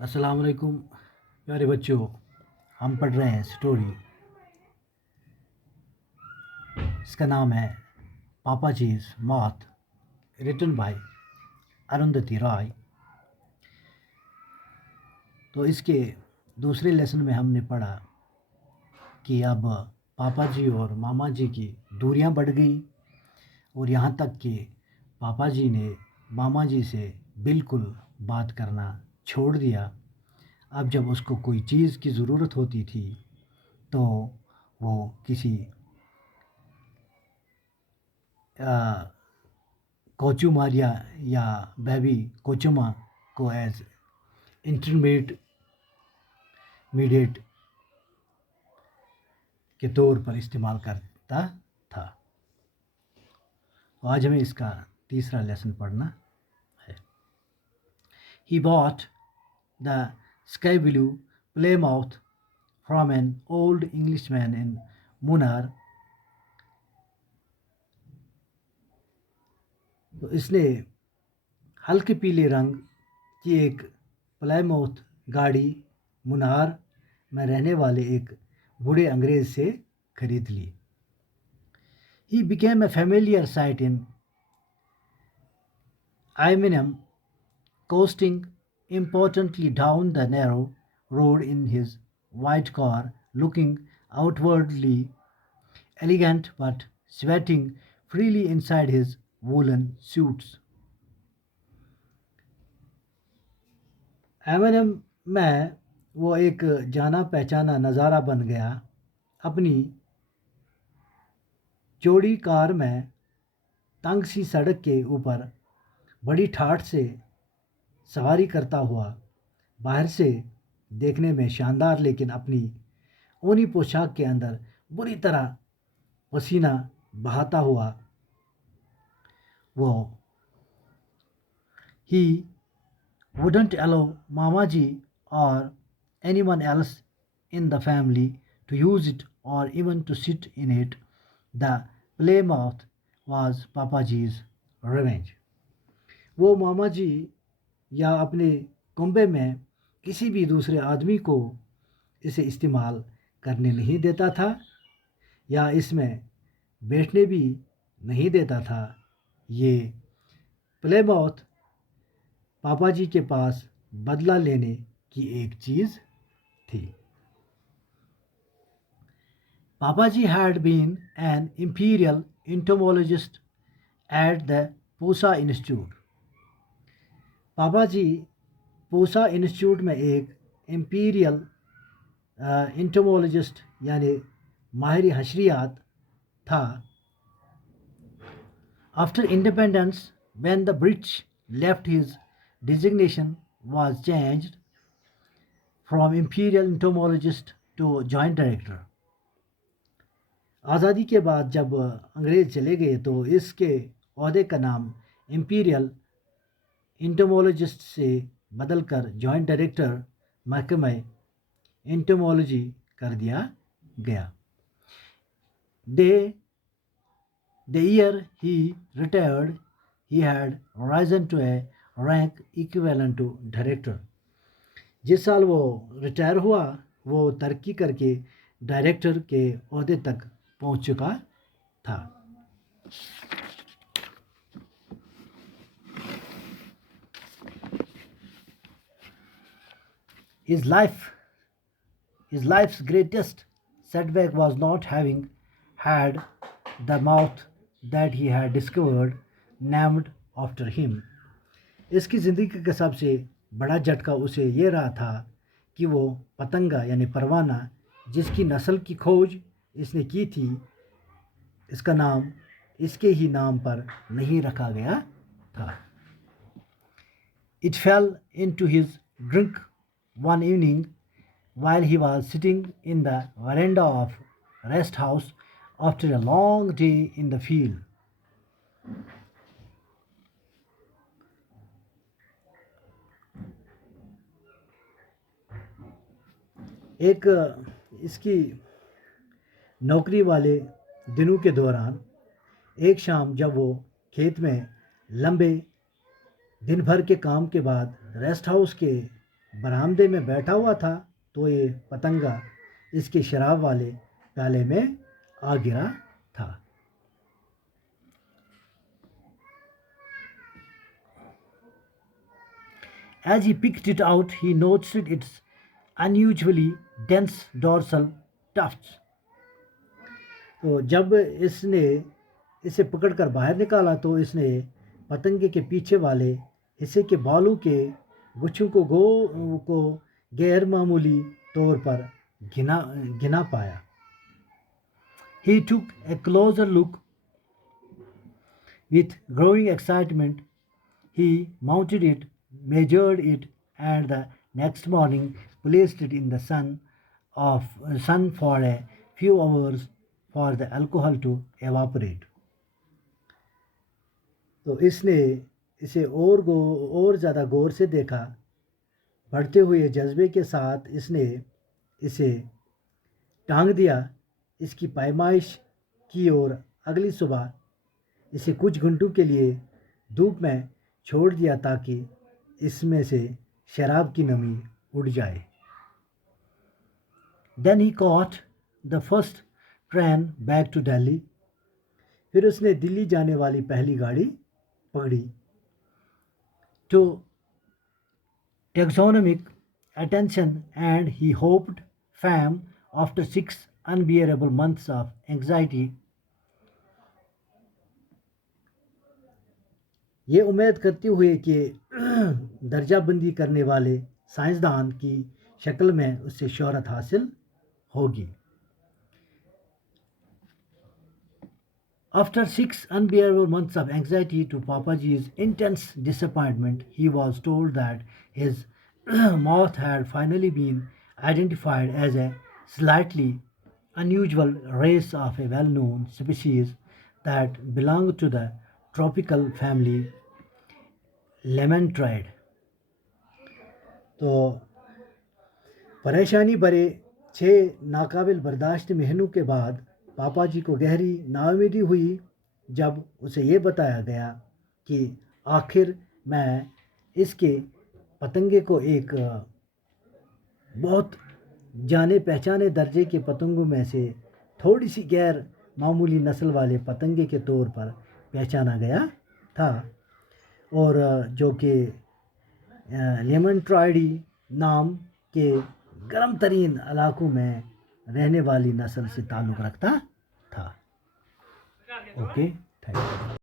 अस्सलाम वालेकुम प्यारे बच्चों। हम पढ़ रहे हैं स्टोरी। इसका नाम है पापा जीज मौत, रिटन बाय अरुंधति रॉय। तो इसके दूसरे लेसन में हमने पढ़ा कि अब पापा जी और मामा जी की दूरियां बढ़ गई और यहाँ तक कि पापा जी ने मामा जी से बिल्कुल बात करना छोड़ दिया। अब जब उसको कोई चीज़ की ज़रूरत होती थी तो वो किसी कोचुमारिया या बेबी कोचुमा को एज इंटरमीडिएट मीडिएट के तौर पर इस्तेमाल करता था। आज हमें इसका तीसरा लेसन पढ़ना है। He bought the sky blue Plymouth from an old Englishman in Munnar। तो इसने हल्के पीले रंग की एक प्लायमाउथ गाड़ी मुनार में रहने वाले एक बूढ़े अंग्रेज से खरीद ली। He became a familiar sight in Immingham, coasting importantly down the narrow road in his white car, looking outwardly elegant but sweating freely inside his woolen suits। MNM में वो एक जाना पहचाना नज़ारा बन गया। अपनी चौड़ी कार में तंग सी सड़क के ऊपर बड़ी ठाठ से सवारी करता हुआ, बाहर से देखने में शानदार लेकिन अपनी ऊनी पोशाक के अंदर बुरी तरह पसीना बहाता हुआ वो ही wouldn't allow Mamaji or anyone else in the family to use it or even to sit in it। The Plymouth was Papaji's revenge। वो मामा जी या अपने कुंबे में किसी भी दूसरे आदमी को इसे इस्तेमाल करने नहीं देता था या इसमें बैठने भी नहीं देता था। ये प्लेमाउथ पापा जी के पास बदला लेने की एक चीज़ थी। पापा जी had been an imperial entomologist at the Pusa institute. पापा जी पूसा इंस्टीट्यूट में एक इम्पीरियल इंटोमोलॉजिस्ट यानी माहिर हशरियात था। After independence when the British left his designation was changed from imperial entomologist to joint director। आज़ादी के बाद जब अंग्रेज़ चले गए तो इसके ओहदे का नाम इम्पीरियल इंटोमोलॉजिस्ट से बदलकर जॉइंट डायरेक्टर महकमे इंटोमोलॉजी कर दिया गया। The year he retired, he had risen to a rank equivalent to director. जिस साल वो रिटायर हुआ वो तरक्की करके डायरेक्टर के ओहदे तक पहुंच चुका था। His life's greatest setback was not having had the mouth that he had discovered named after him। इसकी ज़िंदगी का सबसे बड़ा झटका उसे ये रहा था कि वो पतंगा यानी परवाना जिसकी नस्ल की खोज इसने की थी, इसका नाम इसके ही नाम पर नहीं रखा गया था। It fell into his drink one evening while he was sitting in the veranda of rest house after a long day in the field। एक इसकी नौकरी वाले दिनों के दौरान एक शाम जब वो खेत में लंबे दिन भर के काम के बाद रेस्ट हाउस के बरामदे में बैठा हुआ था तो ये पतंगा इसके शराब वाले प्याले में आ गिरा था। As he picked it out, he noticed its unusually dense dorsal tufts. तो जब इसने इसे पकड़कर बाहर निकाला तो इसने पतंगे के पीछे वाले हिस्से के बालों के गुच्छों को गैर मामूली तौर पर गिना गिना पाया। He took a closer look with growing excitement. He mounted it, measured it, and the next morning placed it in the sun for a few hours for the alcohol to evaporate. तो इसने इसे और ज़्यादा गौर से देखा। बढ़ते हुए जज्बे के साथ इसने इसे टांग दिया, इसकी पैमाइश की और अगली सुबह इसे कुछ घंटों के लिए धूप में छोड़ दिया ताकि इसमें से शराब की नमी उड़ जाए। Then he caught the first train back to Delhi. फिर उसने दिल्ली जाने वाली पहली गाड़ी पकड़ी। To taxonomic attention, and he hoped fame after 6 unbearable months of anxiety. ये उम्मीद करते हुए कि दर्जाबंदी करने वाले साइंसदान की शक्ल में उससे शोहरत हासिल होगी। After 6 unbearable months of anxiety, to Papaji's intense disappointment, he was told that his moth had finally been identified as a slightly unusual race of a well-known species that belonged to the tropical family Lemantrid. तो परेशानी भरे 6 नाकाबिल बर्दाश्त महीनों के बाद पापा जी को गहरी नाउमीदी हुई जब उसे ये बताया गया कि आखिर मैं इसके पतंगे को एक बहुत जाने पहचाने दर्जे के पतंगों में से थोड़ी सी गैर मामूली नस्ल वाले पतंगे के तौर पर पहचाना गया था, और जो कि लेमनट्रॉयडी नाम के गर्म तरीन इलाकों में रहने वाली नस्ल से ताल्लुक़ रखता था। Okay, thank you.